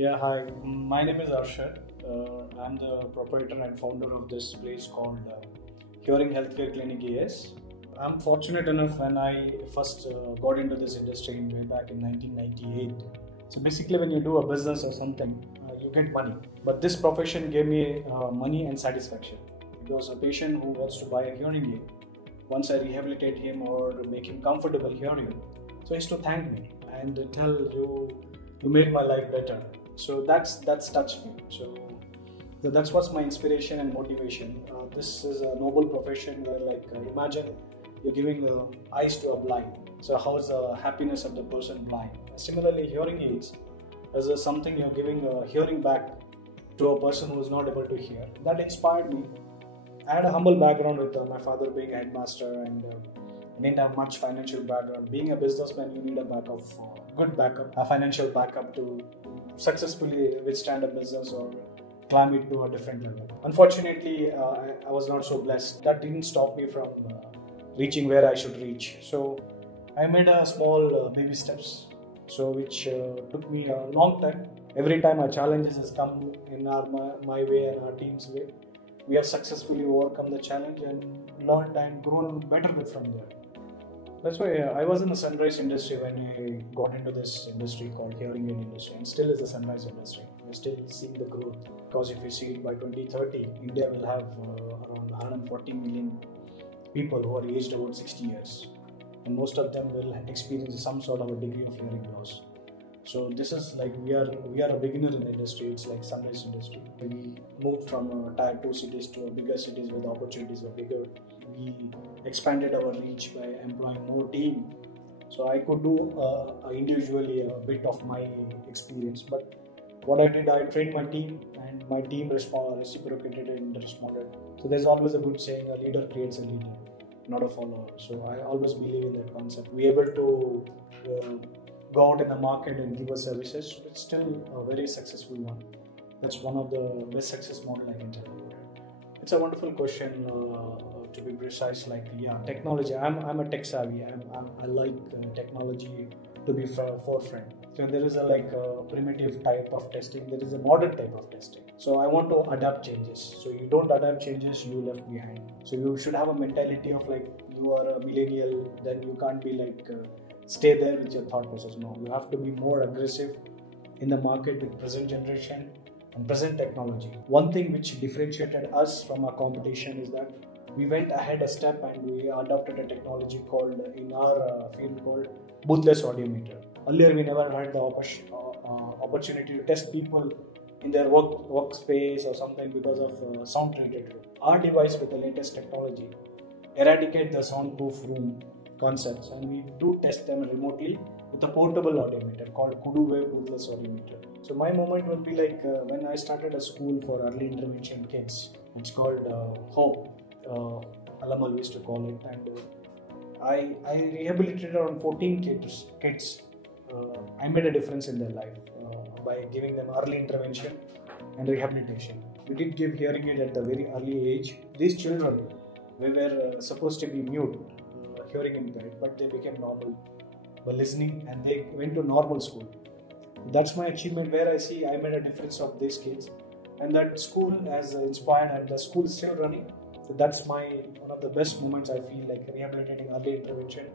Yeah, hi. My name is Arshad. I'm the proprietor and founder of this place called Hearing Healthcare Clinic AS. I'm fortunate enough when I first got into this industry way back in 1998. So basically, when you do a business or something, you get money. But this profession gave me money and satisfaction. Because a patient who wants to buy a hearing aid, once I rehabilitate him or make him comfortable hearing, so he has to thank me and tell you made my life better. So that's touched me. So that's what's my inspiration and motivation. This is a noble profession where, imagine you're giving eyes to a blind. So how's the happiness of the person blind? Similarly, hearing aids is something you're giving hearing back to a person who is not able to hear. That inspired me. I had a humble background with my father being a headmaster and I didn't have much financial background. Being a businessman, you need a backup, good backup, a financial backup to successfully withstand a business or climb it to a different level. Unfortunately, I was not so blessed. That didn't stop me from reaching where I should reach. So I made a small baby steps, so which took me a long time. Every time our challenges has come in my way and our team's way, we have successfully overcome the challenge and learned and grown better from there. That's why I was in the sunrise industry when I got into this industry called hearing aid industry, and still is a sunrise industry. We're still seeing the growth, because if you see it by 2030, India will have around 140 million people who are aged about 60 years, and most of them will experience some sort of a degree of hearing loss. So this is like we are a beginner in the industry. It's like sunrise industry. We moved from tier 2 cities to bigger cities where the opportunities were bigger. We expanded our reach by employing more team. So I could do individually a bit of my experience. But what I did, I trained my team, and my team reciprocated and responded. So there's always a good saying: a leader creates a leader, not a follower. So I always believe in that concept. We're able to go out in the market and give us services. It's still a very successful one. That's one of the best success model I can tell about it. It's a wonderful question. To be precise, technology. I'm a tech savvy. I like technology to be forefront. So there is a primitive type of testing. There is a modern type of testing. So I want to adapt changes. So you don't adapt changes, you left behind. So you should have a mentality of you are a millennial, then you can't be stay there with your thought process. No, you have to be more aggressive in the market with present generation and present technology. One thing which differentiated us from our competition is that we went ahead a step and we adopted a technology called, in our field, called boothless audiometer. Earlier, we never had the opportunity to test people in their workspace or something because of sound treated room. Our device with the latest technology eradicate the soundproof room concepts, and we do test them remotely with a portable audiometer called Kudu Wave boothless audiometer. So my moment would be when I started a school for early intervention kids. It's called Home. Alamal we used to call it, and I rehabilitated around 14 kids. I made a difference in their life by giving them early intervention and rehabilitation. We did give hearing aid at a very early age. These children, we were supposed to be mute, hearing impaired, but they became normal by listening, and they went to normal school. That's my achievement, where I see I made a difference of these kids, and that school has inspired, and the school is still running. So that's one of the best moments. I feel like rehabilitating early intervention,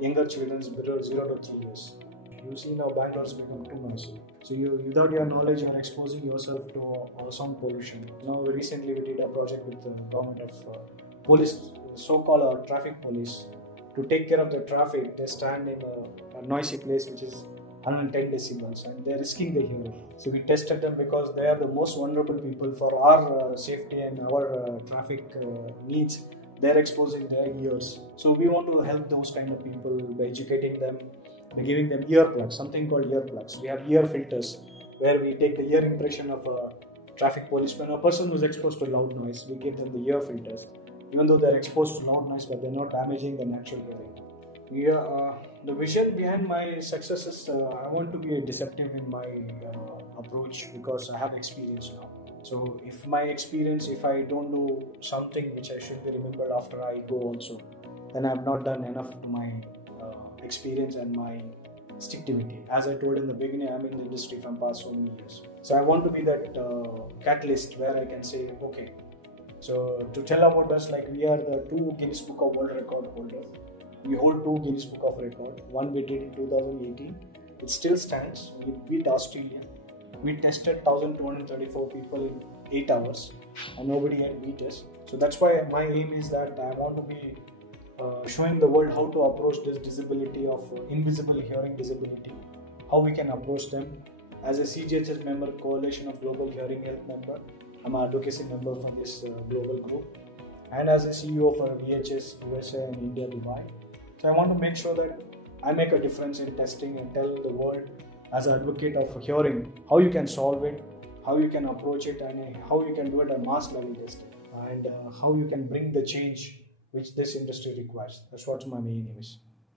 younger children below 0 to 3 years. You see now Bangalore has become too noisy. So without your knowledge, you are exposing yourself to sound pollution. Now recently we did a project with the government of police, so-called traffic police. To take care of the traffic, they stand in a noisy place which is 110 decibels, and they're risking the hearing. So we tested them because they are the most vulnerable people for our safety and our traffic needs. They're exposing their ears. So we want to help those kind of people by educating them, by giving them earplugs, something called earplugs. We have ear filters where we take the ear impression of a traffic policeman, a person who's exposed to loud noise. We give them the ear filters, even though they're exposed to loud noise, but they're not damaging the natural hearing. The vision behind my success is I want to be deceptive in my approach, because I have experience now. So if I don't do something which I should be remembered after I go also, then I have not done enough to my experience and my stick-to-ity. As I told in the beginning, I'm in the industry from past so many years. So I want to be that catalyst where I can say, okay, so to tell about us, like we are the 2 Guinness Book of World Record holder. We hold 2 Guinness Book of Record. One we did in 2018. It still stands. We beat Australia. We tested 1,234 people in 8 hours and nobody had beat us. So that's why my aim is that I want to be showing the world how to approach this disability of invisible hearing disability, how we can approach them. As a CGHS member, Coalition of Global Hearing Health member, I'm an advocacy member from this global group, and as a CEO for VHS USA and India Dubai. So I want to make sure that I make a difference in testing and tell the world as an advocate of hearing how you can solve it, how you can approach it, and how you can do it at mass level testing, and how you can bring the change which this industry requires. That's what my main aim is.